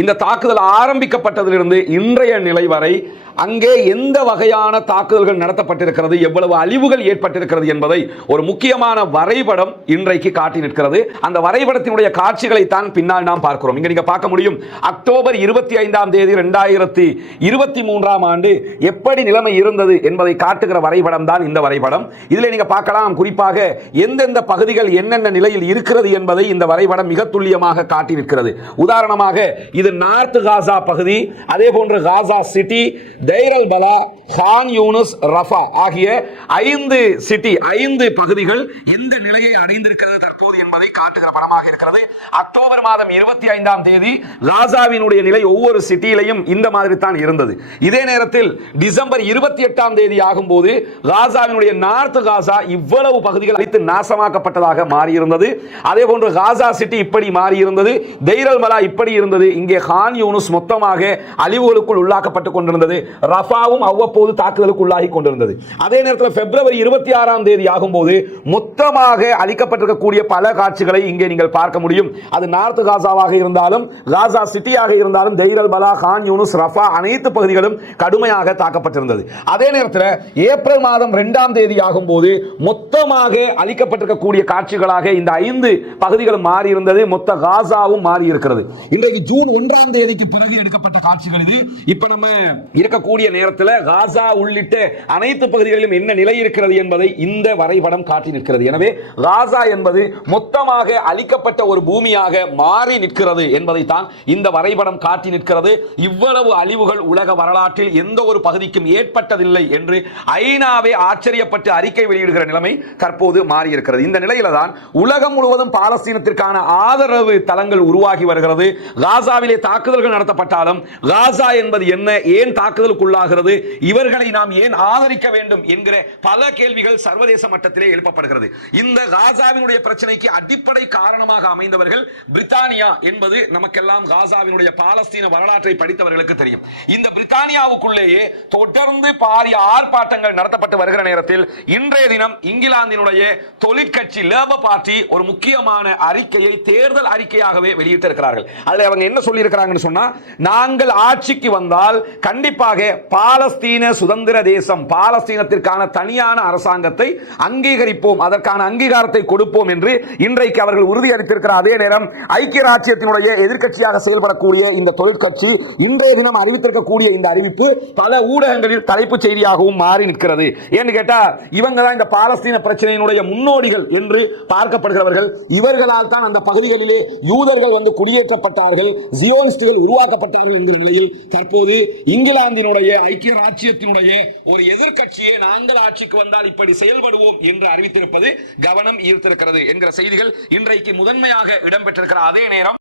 இந்த தாக்குதல் ஆரம்பிக்கப்பட்டதிலிருந்து இன்றைய நிலை வரை அங்கே எந்த வகையான தாக்குதல்கள் நடத்தப்பட்டிருக்கிறது எவ்வளவு அழிவுகள் ஏற்பட்டிருக்கிறது என்பதை ஒரு முக்கியமான வரைபடம் இன்றைக்கு காட்டி நிற்கிறது. அந்த வரைபடத்தினுடைய காட்சிகளை தான் பின்னால் நாம் பார்க்கிறோம். இங்க நீங்க பார்க்க முடியும் அக்டோபர் இருபத்தி ஐந்தாம் தேதி ரெண்டாயிரத்தி இருபத்தி மூன்றாம் ஆண்டு எப்படி நிலைமை இருந்தது என்பதை காட்டுகிற வரைபடம் தான் இந்த வரைபடம். இதில் நீங்க பார்க்கலாம் குறிப்பாக எந்தெந்த பகுதிகள் என்னென்ன நிலையில் இருக்கிறது என்பதை இந்த வரைபடம் மிக துல்லியமாக காட்டி நிற்கிறது. உதாரணமாக இது நார்த் காசா பகுதி அதே போன்று காசா சிட்டி தைரல் பலா ஹான் யூனஸ் ரஃபா ஆகிய ஐந்து சிட்டி ஐந்து பகுதிகள் எந்த நிலையை அடைந்திருக்கிறது தற்போது என்பதை காட்டுகிற படமாக இருக்கிறது. அக்டோபர் மாதம் இருபத்தி ஐந்தாம் தேதி காசாவினுடைய நிலை ஒவ்வொரு சிட்டியிலையும் இந்த மாதிரி தான் இருந்தது. இதே நேரத்தில் டிசம்பர் இருபத்தி எட்டாம் தேதி ஆகும்போது காசாவினுடைய நார்த் காசா இவ்வளவு பகுதிகள் அழித்து நாசமாக்கப்பட்டதாக மாறியிருந்தது. அதே போன்று காசா சிட்டி இப்படி மாறியிருந்தது. தைரல் மலா இப்படி இருந்தது. இங்கே ஹான் யூனுஸ் மொத்தமாக அழிவுகளுக்குள் உள்ளாக்கப்பட்டு கொண்டிருந்தது. ரஃபாவும் அவ்வப்போது தாக்குதலுக்கு உள்ளாகி கொண்டிருந்தது. அதே நேரத்தில் பிப்ரவரி இருபத்தி ஆறாம் தேதி ஆகும்போது மொத்தமாக அளிக்கப்பட்டிருக்கக்கூடிய பல காட்சிகளை இங்கே நீங்கள் பார்க்க முடியும். அது நார்த் காசாவாக இருந்தாலும் காசா சிட்டியாக இருந்தாலும் ஜெயிரல் பலா ஹான் யூனுஸ் ரஃபா அனைத்து பகுதிகளும் கடுமையாக தாக்கப்பட்டிருந்தது. அதே நேரத்தில் ஏப்ரல் மாதம் ரெண்டாம் தேதி ஆகும்போது மொத்தமாக அளிக்கப்பட்டிருக்கக்கூடிய காட்சிகளாக இந்த ஐந்து பகுதிகளும் மாறி இருந்தது மொத்த காசாவும் மாறி இருக்கிறது இன்றைக்கு ஜூன் ஒன்றாம் தேதிக்கு பிறகு எடுக்கப்பட்ட காட்சிகள் இது. இப்ப நம்ம இருக்கக்கூடிய நேரத்தில் காசா உள்ளிட்ட அனைத்து பகுதிகளிலும் என்ன நிலை இருக்கிறது என்பதை இந்த வரைபடம் காட்டி நிற்கிறது. எனவே காசா என்பது மொத்தமாக அளிக்கப்பட்ட ஒரு பூமியாக மாறி நிற்கிறது என்பதை தான் இந்த வரைபடம் காட்டி நிற்கிறது. இவ்வளவு அழிவுகள் உலக வரலாற்றில் எந்த ஒரு பகுதிக்கும் ஏற்பட்டதில்லை என்று ஐநாவே ஆச்சரியப்பட்டு அறிக்கை வெளியிடுகிற நிலைமை தற்போது மாறியிருக்கிறது. இந்த நிலையில தான் உலகம் முழுவதும் பாலஸ்தீனத்திற்கான ஆதரவு தளங்கள் உருவாகி வருகிறது. காசாவில் தாக்குதல்கள் நடத்தப்பட்டாலும் காசா என்பது என்ன ஏன் தாக்குதலுக்குள்ளாகிறது இவர்களை நாம் ஏன் ஆதரிக்க வேண்டும் என்கிற பல கேள்விகள் சர்வதேச மட்டத்திலே எழுப்பப்படுகிறது. இந்த காசாவினுடைய பிரச்சனைக்கு அடிப்படை காரணமாக அமைந்தவர்கள் பிரித்தானியா என்பது நமக்கெல்லாம் காசாவினுடைய பாலஸ்தீன வரலாற்றை படித்தவர்களுக்கு தெரியும். இந்த பிரித்தானியாவுக்குள்ளேயே தொடர்ந்து பாரிய ஆர்ப்பாட்டங்கள் நடத்தப்பட்டு வருகிற நேரத்தில் இன்றைய தினம் இங்கிலாந்தினுடைய தொழிற்கட்சி லேபர் பார்ட்டி ஒரு முக்கியமான அறிக்கையை தேர்தல் அறிக்கையாகவே வெளியிட்டிருக்கிறார்கள். அதில் அவங்க என்ன சொல்லி இருக்கிறாங்கன்னு சொன்னா நாங்கள் ஆட்சிக்கு வந்தால் கண்டிப்பாக பாலஸ்தீன சுதந்திர தேசம் பாலஸ்தீனத்திற்கான தனியான அரசாங்கத்தை அங்கீகரிப்போம் அதற்கான அங்கீகாரத்தை கொடுப்போம் என்று இன்றைக்கு அவர்கள் உறுதியளித்திருக்கிற அதே நேரம் ஐக்கிய ராஜ்யத்தினுடைய எதிர்க்கட்சியாக செயல்படக்கூடிய இந்த தொழிற்கட்சி இன்றைய தினம் அறிவித்திருக்கக்கூடிய இந்த அறிவிப்பு பல ஊடகங்களில் தலைப்புச் செய்தியாகவும் மாறி நிற்கிறது. ஏன்னு கேட்டா இவங்க தான் இந்த பாலஸ்தீன பிரச்சனையினுடைய முன்னோடிகள் என்று பார்க்கப்படுகிறவர்கள். இவர்களால் தான் அந்த பகுதிகளிலே யூதர்கள் வந்து குடியேற்றப்பட்டார்கள் ஜியோனிஸ்டுகள் உருவாக்கப்பட்டார்கள் என்கிற நிலையில் தற்போது இங்கிலாந்தினுடைய ஐக்கிய ராஜ்யத்தினுடைய ஒரு எதிர்க்கட்சியை நாங்கள் ஆட்சிக்கு வந்தால் இப்படி செயல்படுவோம் என்று அறிவித்திருப்பது கவனம் ஈர்த்திருக்கிறது என்கிற செய்திகள் இன்றைக்கு முதன்மையாக இடம்பெற்றிருக்கிற அதே நேரம்.